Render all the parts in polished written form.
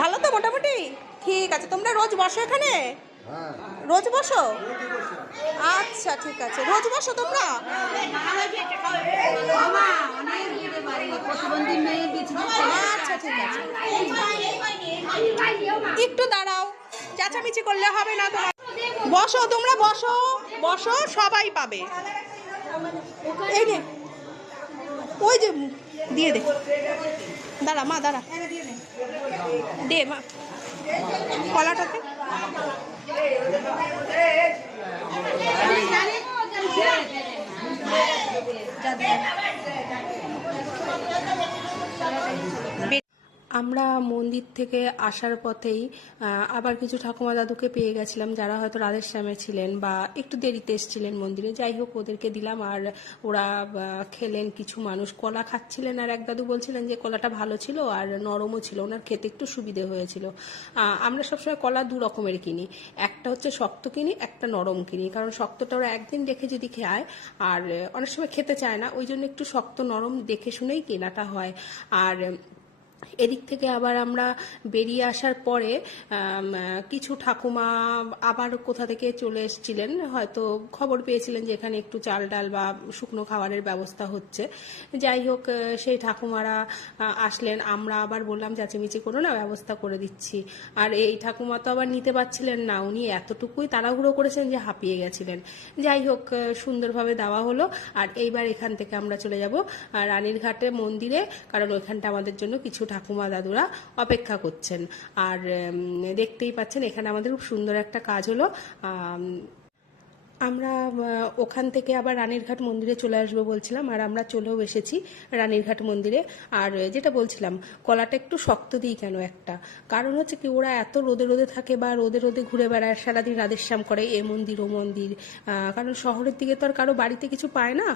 ভালো তো মোটামুটি? ঠিক আছে। তোমরা রোজ বসো এখানে? রোজ বসো? আচ্ছা ঠিক আছে, রোজ বসো তোমরা? আচ্ছা ঠিক আছে, একটু দাঁড়াও, চেঁচামেচি করলে হবে না। তোমার বসো, তোমরা বসো বসো, সবাই পাবে। এই রে, ওই যে দিয়ে দে, দাঁড়া মা, দাঁড়া, দে মা কলাটাতে। আমরা মন্দির থেকে আসার পথেই আবার কিছু ঠাকুমা দাদুকে পেয়ে গেছিলাম, যারা হয়তো রাধেশ্যামে ছিলেন বা একটু দেরিতে এসেছিলেন মন্দিরে। যাই হোক, ওদেরকে দিলাম আর ওরা খেলেন। কিছু মানুষ কলা খাচ্ছিলেন আর এক দাদু বলছিলেন যে কলাটা ভালো ছিল আর নরমও ছিল, ওনার খেতে একটু সুবিধে হয়েছিল। আমরা সবসময় কলা দু রকমের কিনি, একটা হচ্ছে শক্ত কিনি, একটা নরম কিনি। কারণ শক্তটা ওরা একদিন রেখে যদি খায় আর অনেক সময় খেতে চায় না, ওই জন্য একটু শক্ত নরম দেখে শুনেই কেনাটা হয়। আর এদিক থেকে আবার আমরা বেরিয়ে আসার পরে কিছু ঠাকুমা আবার কোথা থেকে চলে এসেছিলেন, হয়তো খবর পেয়েছিলেন যে এখানে একটু চাল ডাল বা শুকনো খাবারের ব্যবস্থা হচ্ছে। যাই হোক, সেই ঠাকুমারা আসলেন। আমরা আবার বললাম চেঁচামেচি করো না, ব্যবস্থা করে দিচ্ছি। আর এই ঠাকুমা তো আবার নিতে পারছিলেন না, উনি এতটুকুই তাড়াহুড়ো করেছেন যে হাঁপিয়ে গেছিলেন। যাই হোক, সুন্দরভাবে দেওয়া হলো। আর এইবার এখান থেকে আমরা চলে যাব রানীরঘাটে মন্দিরে, কারণ ওইখানটা আমাদের জন্য কিছু ঠাকুমা দাদুরা অপেক্ষা করছেন। আর দেখতেই পাচ্ছেন এখানে আমাদের খুব সুন্দর একটা কাজ হলো। আমরা ওখান থেকে আবার রানীরঘাট মন্দিরে চলে আসবো বলছিলাম, আর আমরা চলেও এসেছি রানীরঘাট মন্দিরে। আর যেটা বলছিলাম, কলাটা একটু শক্ত দিই কেন, একটা কারণ হচ্ছে কি, ওরা এত রোদে রোদে থাকে বা রোদে রোদে ঘুরে বেড়ায়, সারাদিন রাধেশ্যাম করে, এ মন্দির ও মন্দির। কারণ শহরের দিকে তো আর কারো বাড়িতে কিছু পায় না।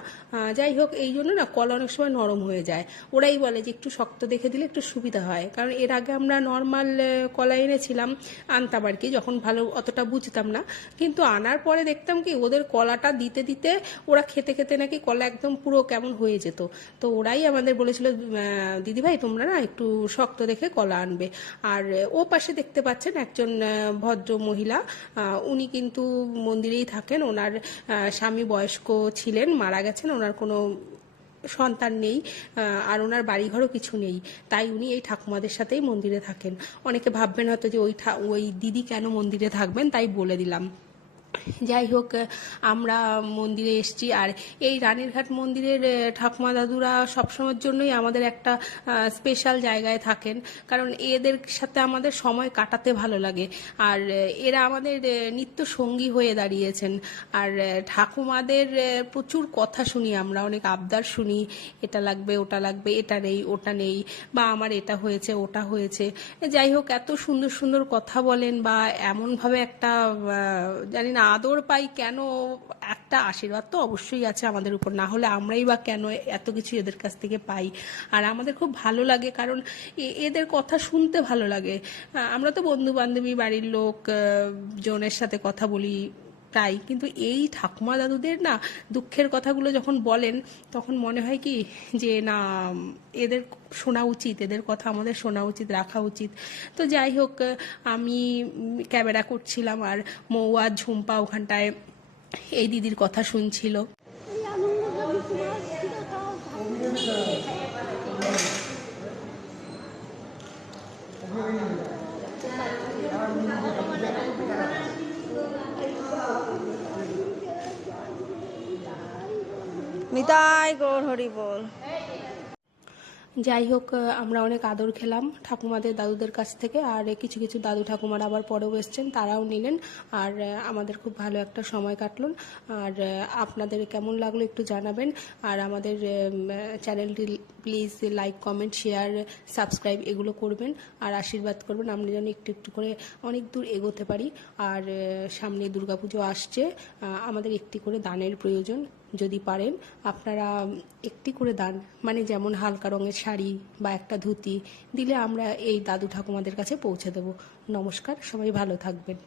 যাই হোক, এই জন্য না কলা অনেক সময় নরম হয়ে যায়। ওরাই বলে যে একটু শক্ত দেখে দিলে একটু সুবিধা হয়। কারণ এর আগে আমরা নর্মাল কলা এনেছিলাম, আনতাম আর কি, যখন ভালো অতটা বুঝতাম না। কিন্তু আনার পরে দেখতাম কি, ওদের কলাটা দিতে দিতে ওরা খেতে খেতে নাকি কলা একদম পুরো কেমন হয়ে যেত। তো ওরাই আমাদের বলেছিল, দিদিভাই তোমরা না একটু শক্ত দেখে কলা আনবে। আর ও পাশে দেখতে পাচ্ছেন একজন ভদ্র মহিলা, উনি কিন্তু মন্দিরেই থাকেন। ওনার স্বামী বয়স্ক ছিলেন, মারা গেছেন, ওনার কোনো সন্তান নেই আর ওনার বাড়িঘরও কিছু নেই, তাই উনি এই ঠাকুমাদের সাথেই মন্দিরে থাকেন। অনেকে ভাববেন হয়তো যে ওই দিদি কেন মন্দিরে থাকবেন, তাই বলে দিলাম। যাই হোক, আমরা মন্দিরে এসেছি। আর এই রানীরঘাট মন্দিরের ঠাকুমা দাদুরা সবসময়ের জন্যই আমাদের একটা স্পেশাল জায়গায় থাকেন, কারণ এদের সাথে আমাদের সময় কাটাতে ভালো লাগে। আর এরা আমাদের নিত্য সঙ্গী হয়ে দাঁড়িয়েছেন। আর ঠাকুমাদের প্রচুর কথা শুনি আমরা, অনেক আবদার শুনি, এটা লাগবে ওটা লাগবে, এটা নেই ওটা নেই, বা আমার এটা হয়েছে ওটা হয়েছে। যাই হোক, এত সুন্দর সুন্দর কথা বলেন, বা এমনভাবে একটা জানি না আদর পাই কেন, একটা আশীর্বাদ তো অবশ্যই আছে আমাদের উপর, না হলে আমরাই বা কেন এত কিছু এদের কাছ থেকে পাই। আর আমাদের খুব ভালো লাগে, কারণ এদের কথা শুনতে ভালো লাগে। আমরা তো বন্ধু বান্ধবী, বাড়ির লোক জনের সাথে কথা বলি তাই, কিন্তু এই ঠাকুমা দাদুদের না দুঃখের কথাগুলো যখন বলেন, তখন মনে হয় কি যে না, এদের শোনা উচিত, এদের কথা আমাদের শোনা উচিত, রাখা উচিত। তো যাই হোক, আমি ক্যামেরা করছিলাম আর মৌয়া ঝুম্পা ওখানটায় এই দিদির কথা শুনছিল। নিতাই গৌর হরি বল। যাই হোক, আমরা অনেক আদর খেলাম ঠাকুমাদের দাদুদের কাছ থেকে। আর কিছু কিছু দাদু ঠাকুমারা আবার পরেও এসছেন, তারাও নিলেন। আর আমাদের খুব ভালো একটা সময় কাটলো। আর আপনাদের কেমন লাগলো একটু জানাবেন। আর আমাদের চ্যানেলটি please like, comment, share, subscribe এগুলো করবেন। আর আশীর্বাদ করবেন আমরা যেন একটু একটু করে অনেক দূর এগোতে পারি। আর সামনে দুর্গাপুজো আসছে, আমাদের একটি করে দানের প্রয়োজন। যদি পারেন আপনারা একটি করে দান, মানে যেমন হালকা রঙের শাড়ি বা একটা ধুতি দিলে আমরা এই দাদু ঠাকুমাদের কাছে পৌঁছে দেব। নমস্কার, সবাই ভালো থাকবেন।